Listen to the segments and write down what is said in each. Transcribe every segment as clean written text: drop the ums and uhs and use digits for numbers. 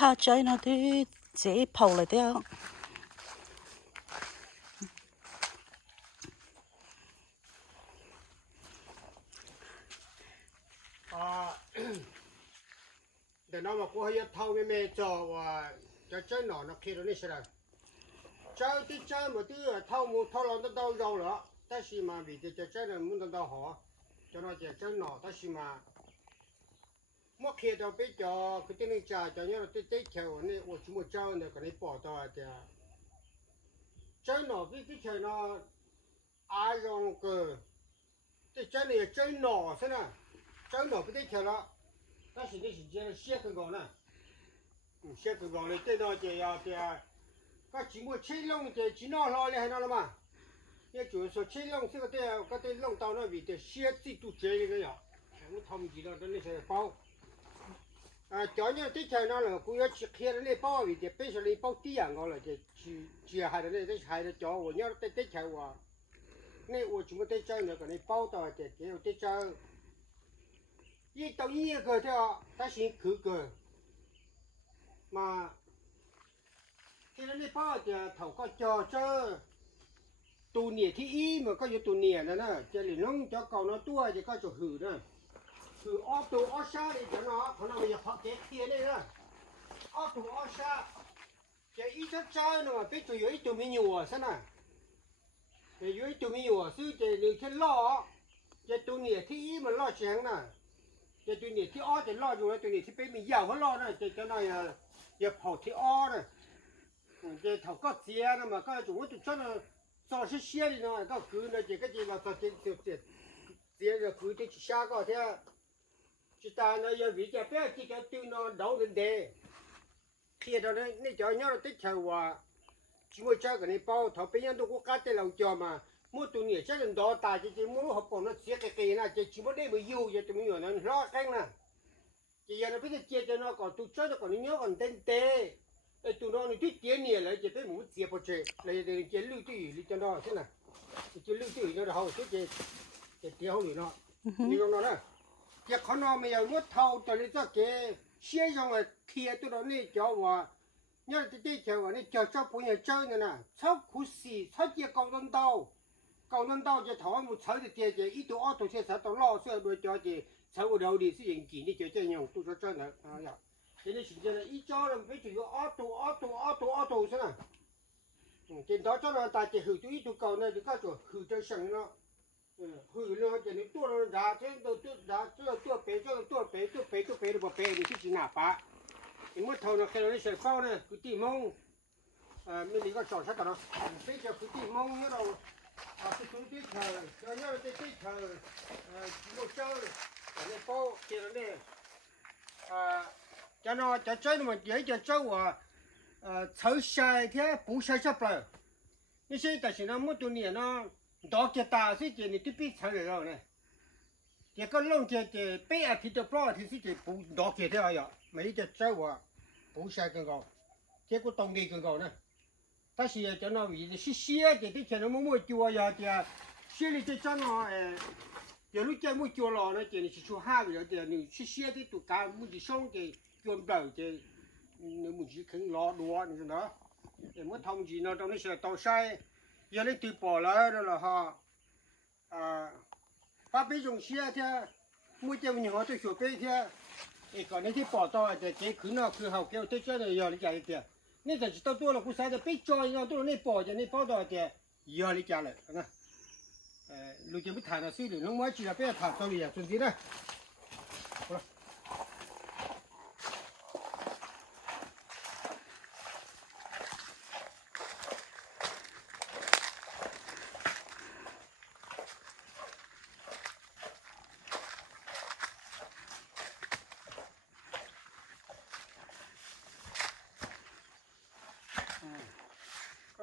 他在那里这跑了的。แต่น้องมากูให้เท่าไม่จอว่าจะเจ้าหนอนนักเขียนนี่ใช่ไหมเจ้าที่เจ้าหมดที่เท่ามูเท่าเราต้องเดาเราเหรอแต่สิมาบีจะเจ้าเนี่ยมึงต้องเดาหอจะน่าจะเจ้าหนอแต่สิมาเมื่อเขียนเราไปจอคือที่นี่จ่าจะเนี่ยเราติดเขียวนี่ว่าชิมเจ้าเนี่ยก็ในปอดตัวจะเจ้าหนอที่เขียนน่ะอารมณ์ก็ที่เจ้าเนี่ยเจ้าหนอใช่ไหมเจ้าหนอไปที่เขียนแล้ว但是你是这写很高呢，写很高的，这道这要这，个寂寞吹龙这几闹老的还闹了嘛？也就是说吹龙这个的，个的龙到那边的写字都这一个样，我他们知道的那些包，叫人这钱那了，我要去开的那包里的，背上那包底样高了，这去还的那这还的叫我要这钱我，那我怎么得叫那个那包到的，只有得叫。一到一个的，但是可个嘛，现在你包的头个叫这多年ที่อีมันก็อยู่ตัวเนี่ยนะนะจะหลีน้องจะเก่าเนาะตัวจะก็จะหือนะคือออตัวออชาเลยจะเนาะเขาเราไม่อยากพักเก็บเทียเลยนะออตัวออชาจะอีจะใจเนาะเป็นตัวอยู่อีตัวไม่อยู่อ่ะใช่ไหมจะอยู่อีตัวไม่อยู่อ่ะซื้อจะหนึ่งแค่ล้อจะตัวเนี่ยที่อีมันล้อแข็งนะจะตัวนี้ที่อ้อจะรออยู่แล้วตัวนี้ที่เป็นมียาวเขารอนะจะหน่อยอย่าเผาที่อ้อนะจะเท่าก็เสียนะมันก็จุดจุดนั้นสอดเสียเลยนะก็คือนะจะก็จะมาตัดเสียจะคือจะช้าก็เท่าจิตานะอย่าวิจารณ์เพื่อที่จะตื่นนอนดาวเดินเดย์เที่ยวนั้นนี่จะเนี่ยเราติดเชื่อว่าชิมเจ้ากันในเป้าถ้าเป็นยังตัวกูกัดแต่เราจอมามูตัวนี้จะเป็นดอตาจะมูรู้เขาปนนะเสียเกยนะจะชิมได้ไม่อยู่จะตัวนี้อยู่นั้นรอแข็งนะจะยังไม่ได้เจี๊ยจะนอก่อนตัวเจ้าก่อนนี้ก่อนเต้นเตะไอ้ตัวนอนี่ที่เจี๊ยเนี่ยเลยจะเป็นหมูเจี๊ยบพอเจเลยจะลื้อที่อยู่จะนอใช่ไหมจะลื้อที่อยู่นะเขาจะเตี้ยเขาหรือเนาะนี่ตรงนั้นนะจะขนอไม่เอาวัดเท่าตอนนี้จะเกเชี่ยยังไงเทียตัวนี้จะว่าเนี่ยจะได้เจ้าว่านี่เจ้าพวกเนี่ยเจ้าเนี่ยนะชอบคุสีชอบเจี๊ย高端刀高端刀就台湾木炒的这这一多二多些啥都老少不叫这炒个料理是人见的就这样都说这样啊呀现在现在一家人非就有二多是吧见到这样大家后头一多高呢就搞做后头上了后了这里多人拿这都拿这多白的不白的是拿把因为头呢看到那些包呢不地蒙没那个找啥的了非叫不地蒙那种是从这条，要在这条，我找那包给了呢，叫那叫这么也叫找我，抽下一天不下下不了，那些但是呢，没多年呢，大家大些的你都别抽了呢，这个弄这白啊皮的不啊皮是这不大家的呀，没叫找我不下更高，结果当地更高呢。但是叫那为是写的，这叫那么叫呀的，写的这叫那叫你叫么叫了呢？叫你是出海了的，你是写的都干，么子上的叫不了的，你么子肯老多，你知道？么他们呢，到那些到晒，要你对饱了了哈，把这种写的，么叫你好多小白的，搞那些报道的，这可能可好，给我这叫那要你讲一点。你这是到多了，古啥的被抓一样，多了你包的，你包到的，要你家了，看，路就不谈了，水了，弄完去了，不要谈，所以呀，准备了，好了。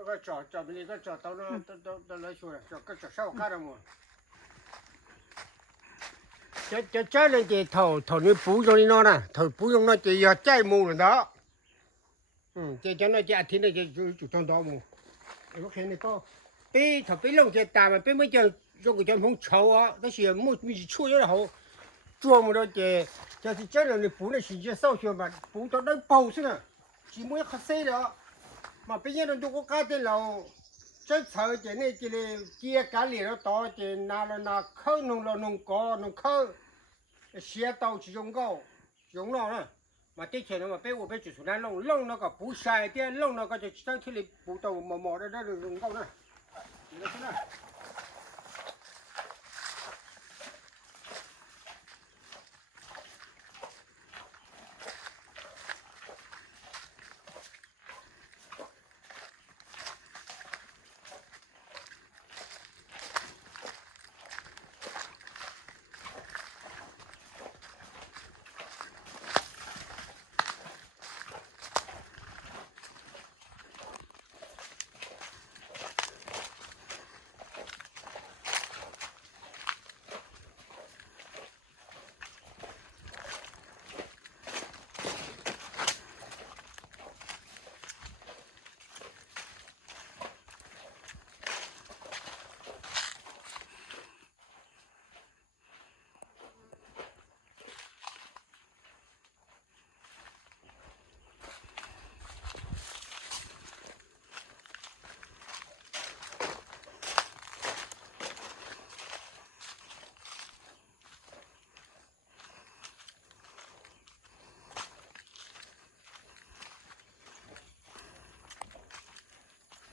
个找不那个找到那到来说找个找啥干的么？这人的头你不用你那头不用那就要再木了的，这叫那家庭的就装到木，我看你包，被弄这大嘛，被没叫这个叫风潮啊，那些木没错了好，做么了的，就是这样的补那时间上学嘛，补到那包是呢，寂寞可塞了，嘛别人都我家的了，这草的那这里地干里了到的拿口弄了弄高弄口，写到这种高，用了呢。嘛，之前嘛，俾我俾住出来弄那个补晒的，弄那个就整体里补到毛毛的那种高呢，你看呢？